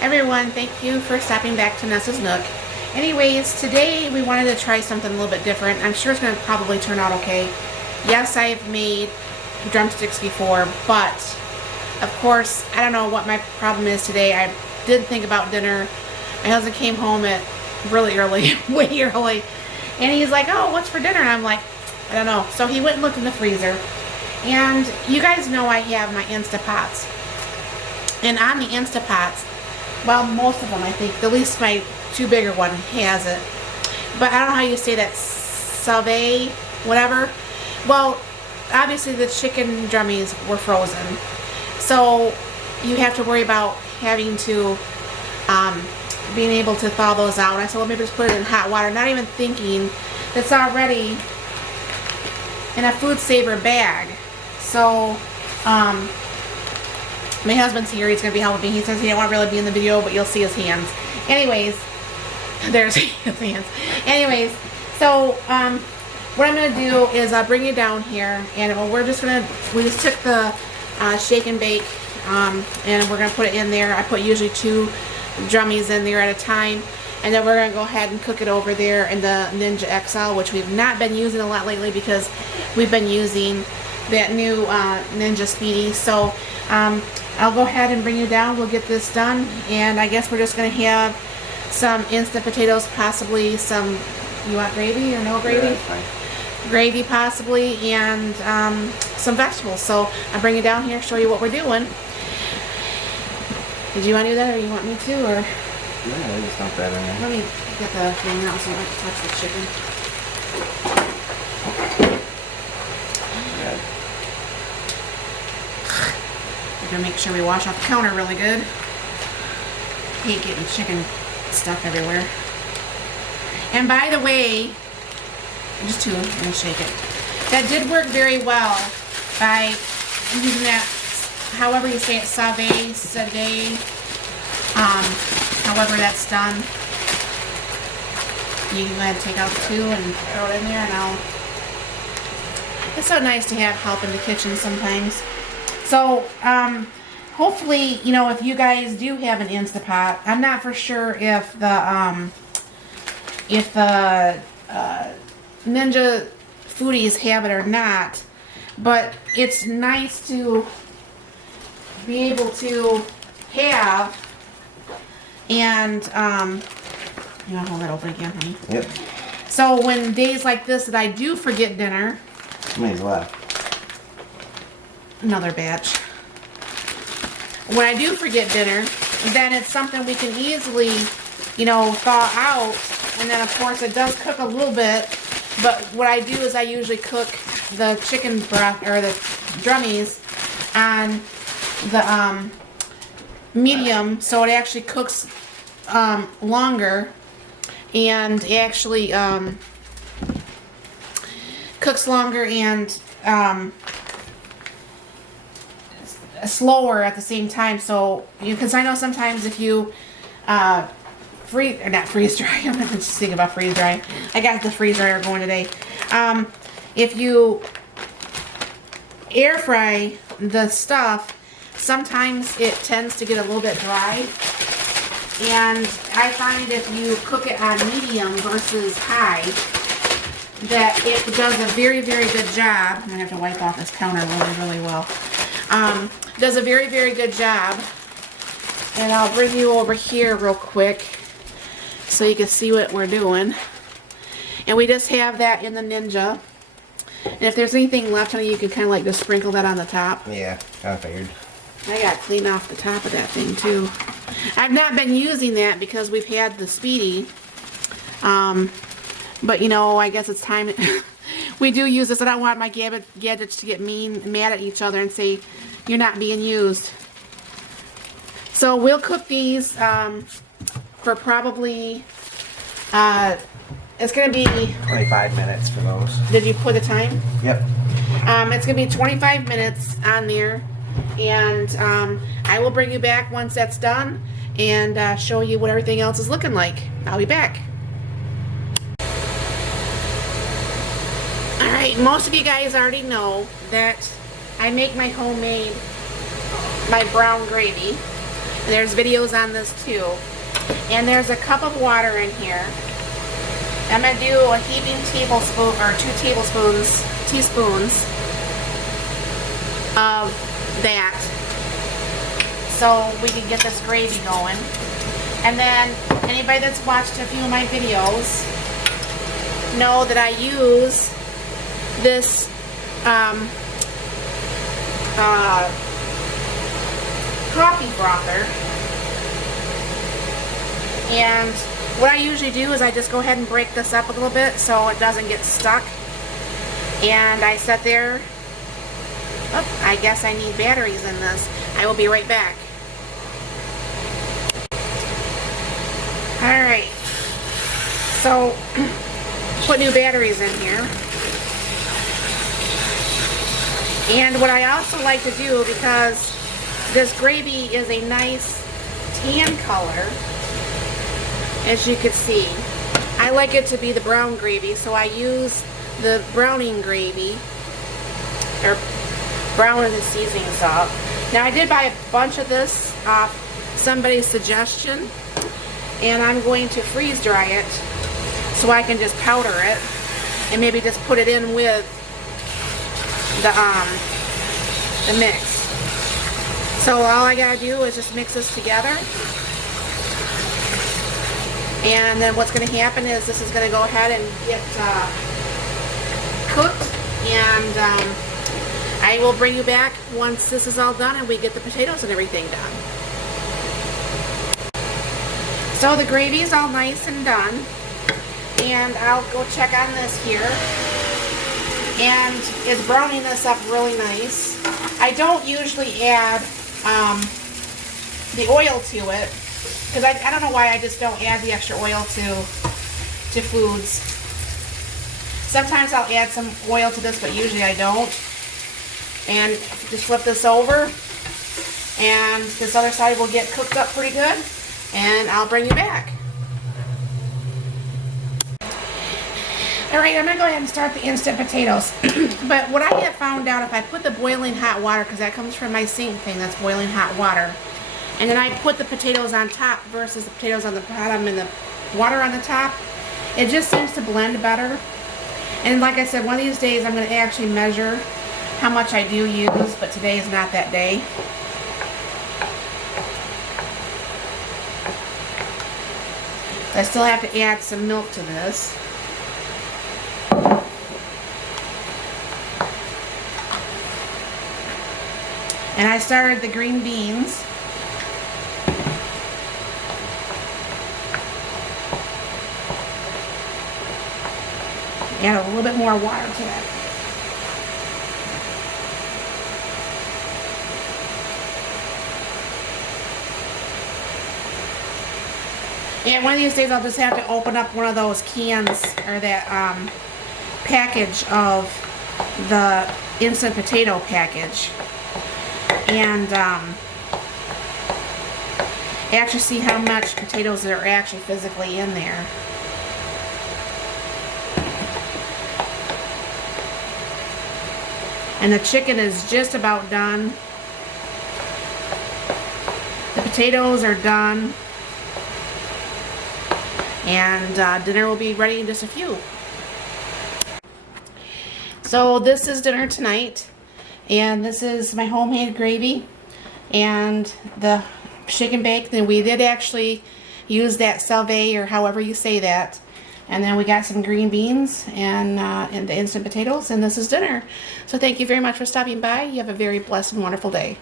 Everyone, thank you for stopping back to Nessa's Nook. Anyways, today we wanted to try something a little bit different. I'm sure it's going to probably turn out okay. Yes, I've made drumsticks before, but of course, I don't know what my problem is today. I did think about dinner. My husband came home at really early, way early, and he's like, oh, what's for dinner? And I'm like, I don't know. So he went and looked in the freezer, and you guys know I have my Instapots. And on the Instapots, well, most of them, I think, at least my two bigger one has it. But I don't know how you say that, Sous Vide, whatever. Well, obviously the chicken drummies were frozen. So you have to worry about having to, being able to thaw those out. I said, well, maybe just put it in hot water, not even thinking it's already in a food saver bag. So, my husband's here. He's going to be helping me. He says he don't want to really be in the video, but you'll see his hands. Anyways, there's his hands. Anyways, so what I'm going to do is bring you down here, and we just took the shake and bake, and we're going to put it in there. I put usually 2 drummies in there at a time, and then we're going to go ahead and cook it over there in the Ninja XL, which we've not been using a lot lately because we've been using that new Ninja Speedy. So I'll go ahead and bring you down. We'll get this done, and I guess we're just going to have some instant potatoes, possibly some, you want gravy or no gravy? Yeah, gravy possibly, and some vegetables. So I'll bring you down here, show you what we're doing. Did you want to do that, or you want me to, or? Yeah, it's not bad in there. Let me get the thing out so I don't have to touch the chicken. Yeah. We're gonna make sure we wash off the counter really good. Hate getting chicken stuff everywhere. And by the way, just 2, I'm gonna shake it. That did work very well by using that, however you say it, Sous Vide, however that's done. You can go ahead and take out the 2 and throw it in there, and it's so nice to have help in the kitchen sometimes. So, hopefully, you know, if you guys do have an Instapot, I'm not for sure if the Ninja Foodies have it or not, but it's nice to be able to have, and, you want to hold that open again, honey? Yep. So when days like this that I do forget dinner, How many's left? another batch. When I do forget dinner, then it's something we can easily, you know, thaw out. And then of course it does cook a little bit, but what I do is I usually cook the chicken breast, or the drummies, on the medium, so it actually cooks longer, and it actually cooks longer and slower at the same time. So because I know sometimes if you freeze dry, I'm not just thinking about freeze dry. I got the freeze dryer going today. If you air fry the stuff, sometimes it tends to get a little bit dry. And I find if you cook it on medium versus high, that it does a very, very good job. I'm gonna have to wipe off this counter really, really well. Does a very, very good job. And I'll bring you over here real quick so you can see what we're doing. And we just have that in the Ninja. And if there's anything left on it, you can kind of like just sprinkle that on the top. Yeah, I figured. I got to clean off the top of that thing too. I've not been using that because we've had the Speedy. But you know, I guess it's time. We do use this. I don't want my gadgets to get mad at each other and say, you're not being used. So we'll cook these for probably, it's going to be 25 minutes for those. Did you put a time? Yep. It's going to be 25 minutes on there, and I will bring you back once that's done and show you what everything else is looking like. I'll be back. Alright, most of you guys already know that I make my homemade, my brown gravy. There's videos on this too. And there's a cup of water in here. I'm going to do a heaping tablespoon, or 2 teaspoons of that, so we can get this gravy going. And then anybody that's watched a few of my videos know that I use this coffee frother. And what I usually do is I just go ahead and break this up a little bit so it doesn't get stuck. And I sit there. Oh, I guess I need batteries in this. I will be right back. Alright. So, put new batteries in here. And what I also like to do, because this gravy is a nice tan color, as you can see, I like it to be the brown gravy, so I use the browning gravy, or browning the seasonings up. Now I did buy a bunch of this off somebody's suggestion, and I'm going to freeze dry it so I can just powder it and maybe just put it in with the mix. So all I gotta do is just mix this together. And then what's going to happen is this is going to go ahead and get cooked, and I will bring you back once this is all done and we get the potatoes and everything done. So the gravy is all nice and done, and I'll go check on this here, and it's browning this up really nice. I don't usually add the oil to it, because I don't know why I just don't add the extra oil to foods. Sometimes I'll add some oil to this, but usually I don't. And just flip this over, and this other side will get cooked up pretty good, and I'll bring you back. Alright, I'm going to go ahead and start the instant potatoes. But what I have found out, if I put the boiling hot water, because that comes from my sink thing, that's boiling hot water, and then I put the potatoes on top versus the potatoes on the bottom and the water on the top, it just seems to blend better. And like I said, one of these days I'm going to actually measure how much I do use, but today is not that day. I still have to add some milk to this. And I started the green beans. Add a little bit more water to that. Yeah, one of these days I'll just have to open up one of those cans, or that package of the instant potato package, and actually see how much potatoes are actually physically in there. And the chicken is just about done. The potatoes are done. And dinner will be ready in just a few. So this is dinner tonight. And this is my homemade gravy. And the shake and bake. Then we did actually use that Sous Vide, or however you say that. And then we got some green beans and the instant potatoes, and this is dinner. So thank you very much for stopping by. You have a very blessed and wonderful day.